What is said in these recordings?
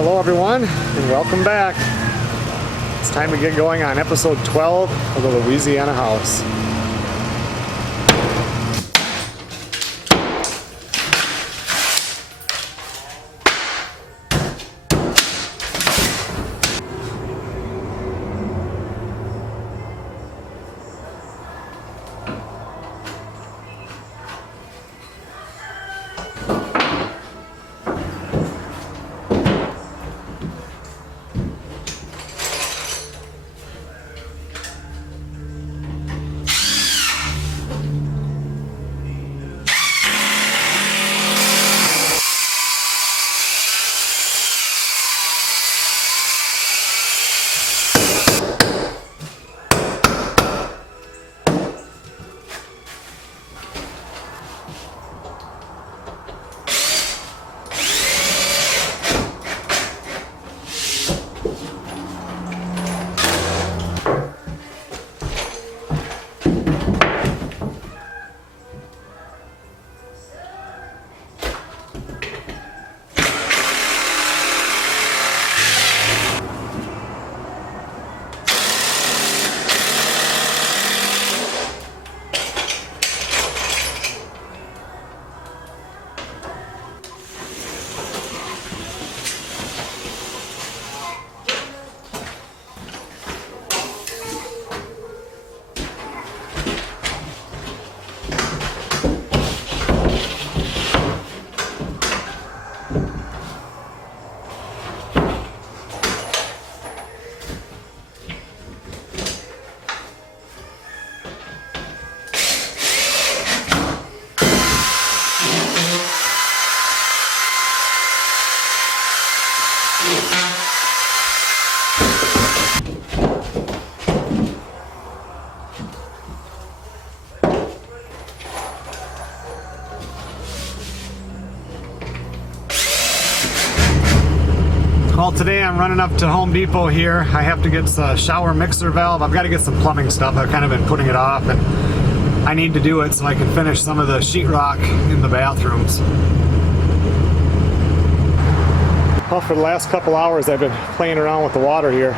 Hello everyone, and welcome back. It's time to get going on episode 12 of the Louisiana House. Well, today I'm running up to Home Depot here. I have to get the shower mixer valve. I've got to get some plumbing stuff. I've kind of been putting it off, and I need to do it so I can finish some of the sheetrock in the bathrooms. Well, for the last couple hours I've been playing around with the water here.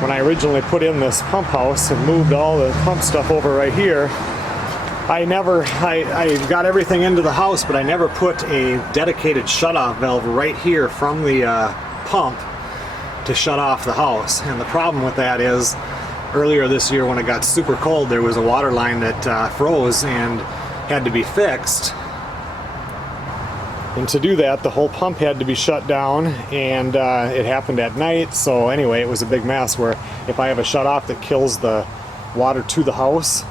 When I originally put in this pump house and moved all the pump stuff over right here, I got everything into the house, but I never put a dedicated shutoff valve right here from the pump to shut off the house. And the problem with that is earlier this year when it got super cold, there was a water line that froze and had to be fixed. And to do that, the whole pump had to be shut down, and it happened at night. So anyway, it was a big mess where if I have a shut off that kills the water to the house,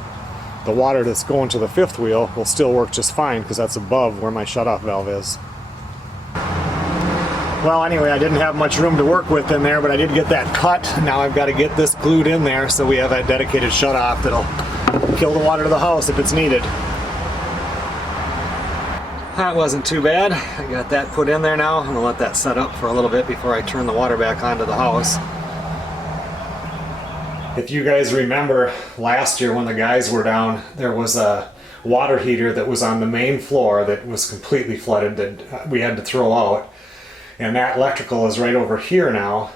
the water that's going to the fifth wheel will still work just fine because that's above where my shutoff valve is. Well, anyway, I didn't have much room to work with in there, but I did get that cut. Now I've got to get this glued in there so we have that dedicated shutoff that'll kill the water to the house if it's needed. That wasn't too bad. I got that put in there now. I'm going to let that set up for a little bit before I turn the water back onto the house. If you guys remember last year when the guys were down, there was a water heater that was on the main floor that was completely flooded that we had to throw out. And that electrical is right over here now.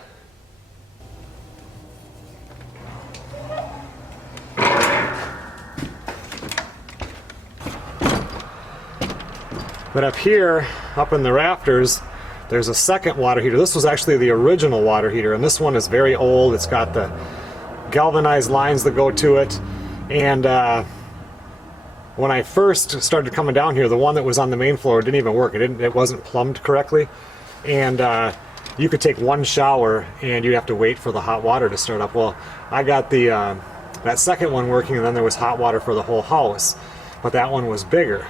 But up here, up in the rafters, there's a second water heater. This was actually the original water heater, and this one is very old. It's got the galvanized lines that go to it. And when I first started coming down here, the one that was on the main floor didn't even work. It wasn't plumbed correctly. And you could take one shower and you have to wait for the hot water to start up. Well, I got the that second one working, and then there was hot water for the whole house, but that one was bigger.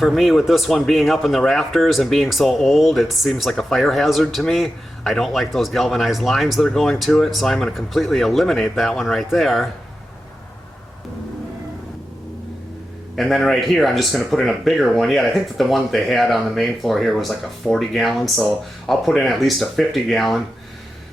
For me, with this one being up in the rafters and being so old, it seems like a fire hazard to me. I don't like those galvanized lines that are going to it, so I'm going to completely eliminate that one right there. And then right here, I'm just going to put in a bigger one. Yeah, I think that the one that they had on the main floor here was like a 40 gallon, so I'll put in at least a 50 gallon,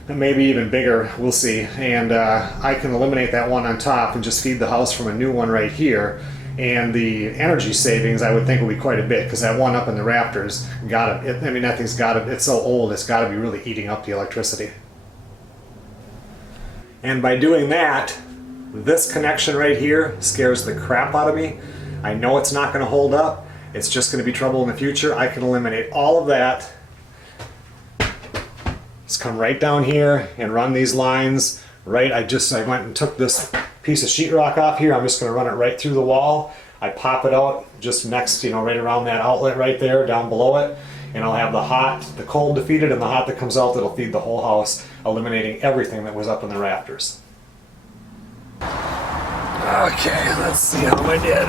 and maybe even bigger, we'll see. And I can eliminate that one on top and just feed the house from a new one right here. and the energy savings I would think will be quite a bit, because that one up in the rafters that thing's it's so old, it's got to be really eating up the electricity. And by doing that, this connection right here scares the crap out of me. I know it's not going to hold up. It's just going to be trouble in the future. I can eliminate all of that. Just come right down here and run these lines. Right, I went and took this piece of sheetrock off here. I'm just going to run it right through the wall. I pop it out just next, right around that outlet right there, down below it. And I'll have the cold defeated, and the hot that comes out that'll feed the whole house, eliminating everything that was up in the rafters. Okay, let's see how I did.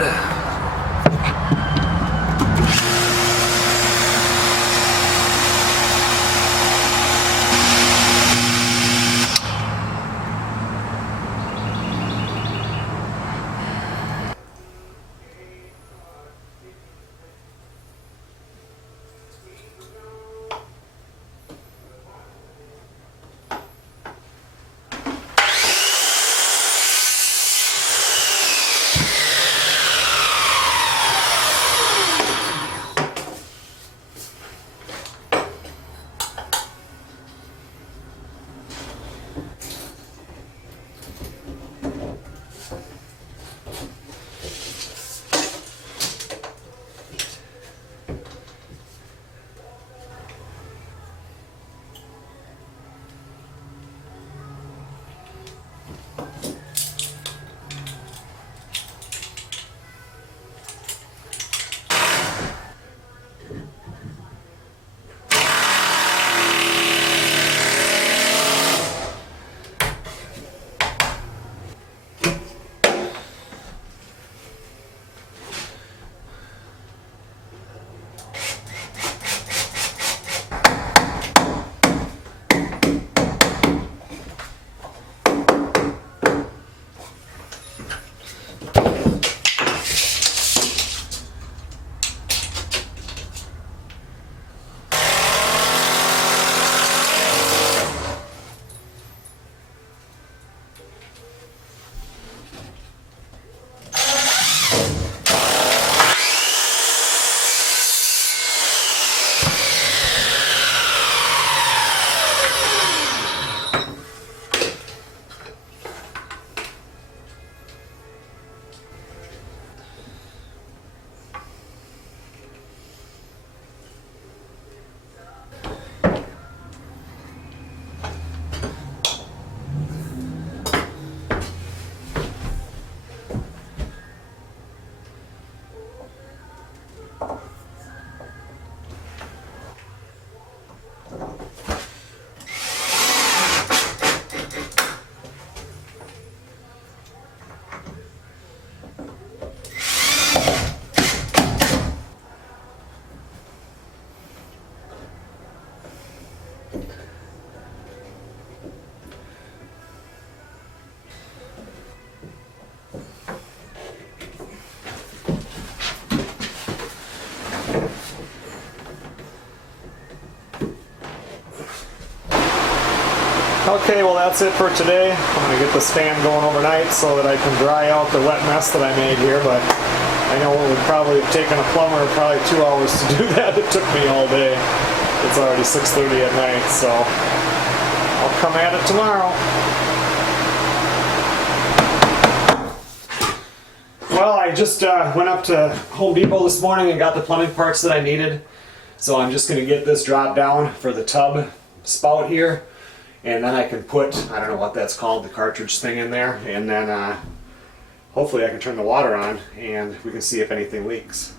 Okay, well that's it for today. I'm going to get the stand going overnight so that I can dry out the wet mess that I made here, but I know it would probably have taken a plumber probably 2 hours to do that. It took me all day. It's already 6:30 at night, so I'll come at it tomorrow. Well, I just went up to Home Depot this morning and got the plumbing parts that I needed. So I'm just going to get this drop down for the tub spout here. And then I can put, I don't know what that's called, the cartridge thing in there. And then hopefully I can turn the water on and we can see if anything leaks.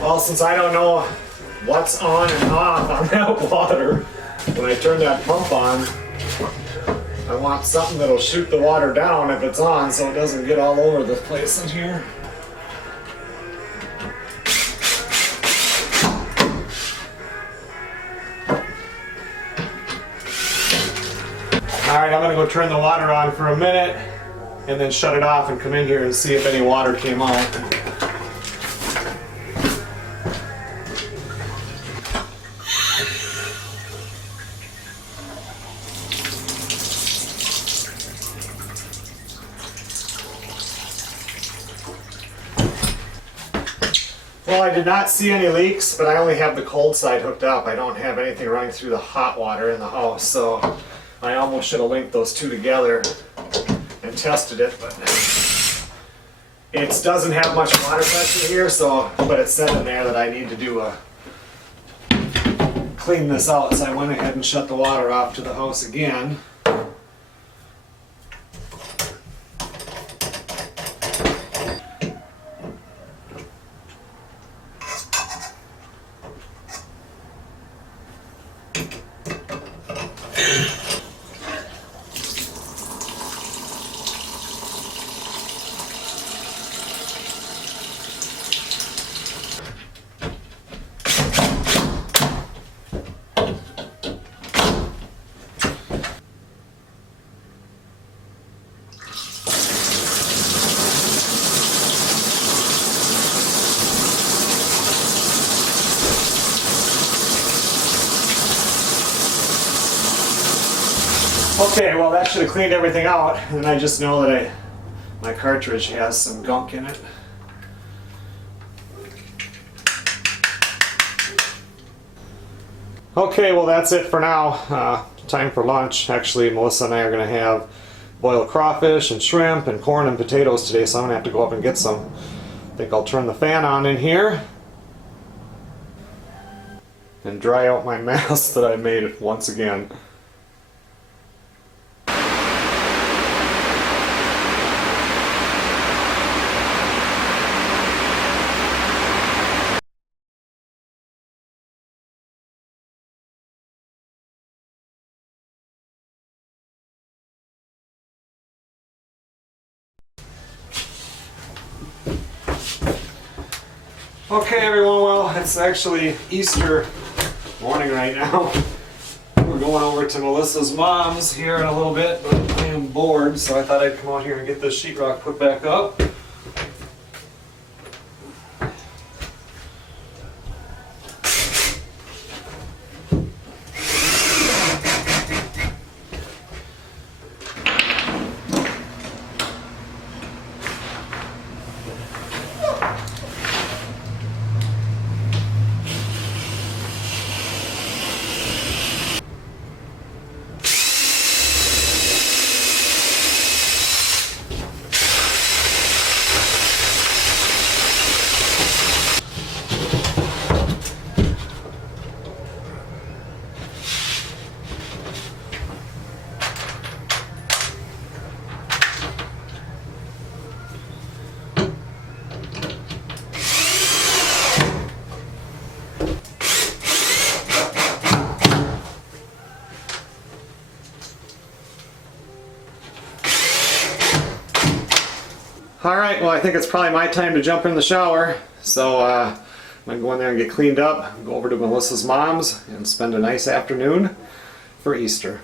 Well, since I don't know what's on and off on that water, when I turn that pump on, I want something that'll shoot the water down if it's on so it doesn't get all over the place in here. Alright, I'm going to go turn the water on for a minute and then shut it off and come in here and see if any water came out. Well, I did not see any leaks, but I only have the cold side hooked up. I don't have anything running through the hot water in the house, so I almost should have linked those two together and tested it, but it doesn't have much water pressure here, so, but it said in there that I need to do a clean this out, so I went ahead and shut the water off to the house again. Okay, well that should have cleaned everything out, and I just know that my cartridge has some gunk in it. Okay, well that's it for now. Time for lunch. Actually, Melissa and I are going to have boiled crawfish and shrimp and corn and potatoes today, so I'm going to have to go up and get some. I think I'll turn the fan on in here and dry out my mess that I made once again. Okay everyone, well it's actually Easter morning right now. We're going over to Melissa's mom's here in a little bit, but I am bored, so I thought I'd come out here and get this sheetrock put back up. Alright, well I think it's probably my time to jump in the shower, so I'm going to go in there and get cleaned up, go over to Melissa's mom's and spend a nice afternoon for Easter.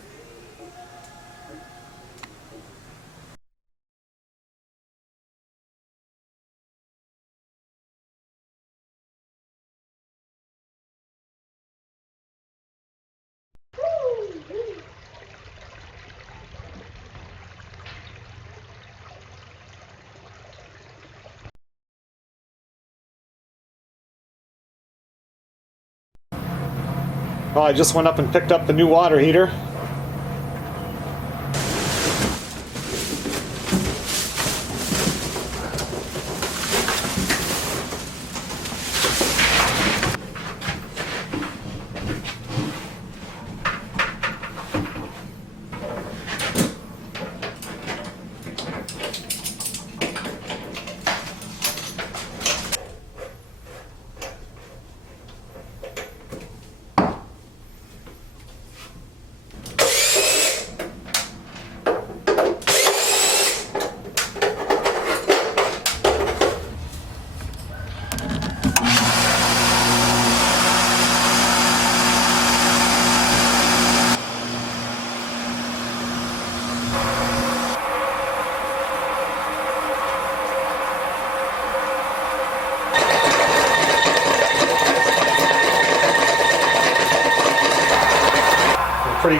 Well, I just went up and picked up the new water heater.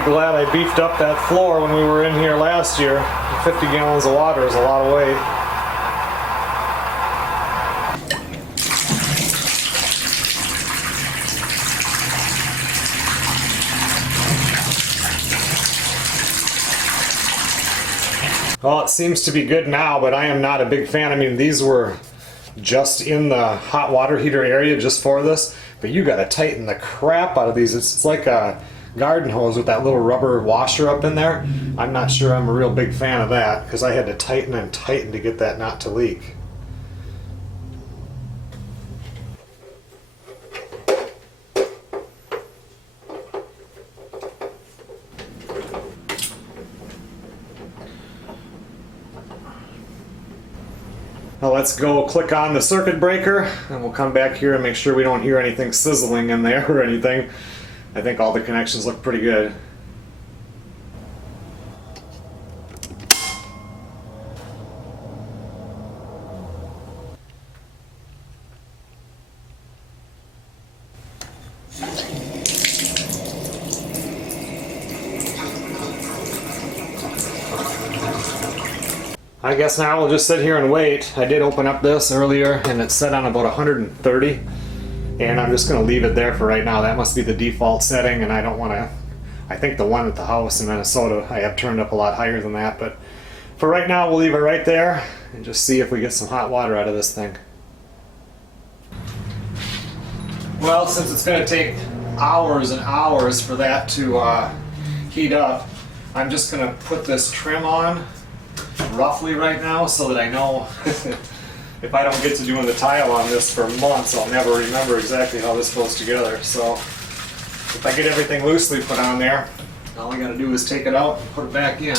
glad I beefed up that floor when we were in here last year. 50 gallons of water is a lot of weight. Well, it seems to be good now, but I am not a big fan. I mean, these were just in the hot water heater area just for this, but you gotta tighten the crap out of these. It's like a garden hose with that little rubber washer up in there. I'm not sure I'm a real big fan of that because I had to tighten and tighten to get that not to leak. Now let's go click on the circuit breaker and we'll come back here and make sure we don't hear anything sizzling in there or anything. I think all the connections look pretty good. I guess now we'll just sit here and wait. I did open up this earlier and it's set on about 130, and I'm just going to leave it there for right now. That must be the default setting, and I don't want to, I think the one at the house in Minnesota I have turned up a lot higher than that, but for right now we'll leave it right there and just see if we get some hot water out of this thing. Well, since it's going to take hours and hours for that to heat up, I'm just going to put this trim on roughly right now so that I know if I don't get to doing the tile on this for months, I'll never remember exactly how this goes together. So if I get everything loosely put on there, all I gotta do is take it out and put it back in.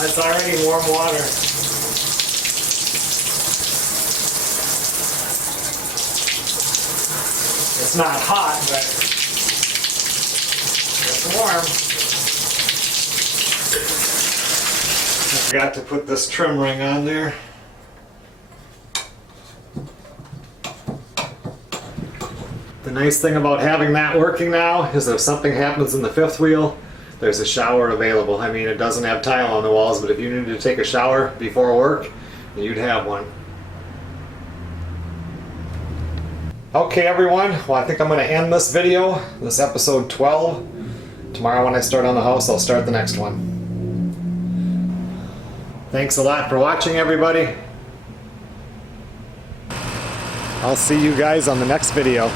That's already warm water. It's not hot, but it's warm. I forgot to put this trim ring on there. The nice thing about having that working now is if something happens in the fifth wheel, there's a shower available. I mean, it doesn't have tile on the walls, but if you needed to take a shower before work, you'd have one. Okay everyone, well I think I'm going to end this video, this episode 12. Tomorrow when I start on the house, I'll start the next one. Thanks a lot for watching everybody. I'll see you guys on the next video.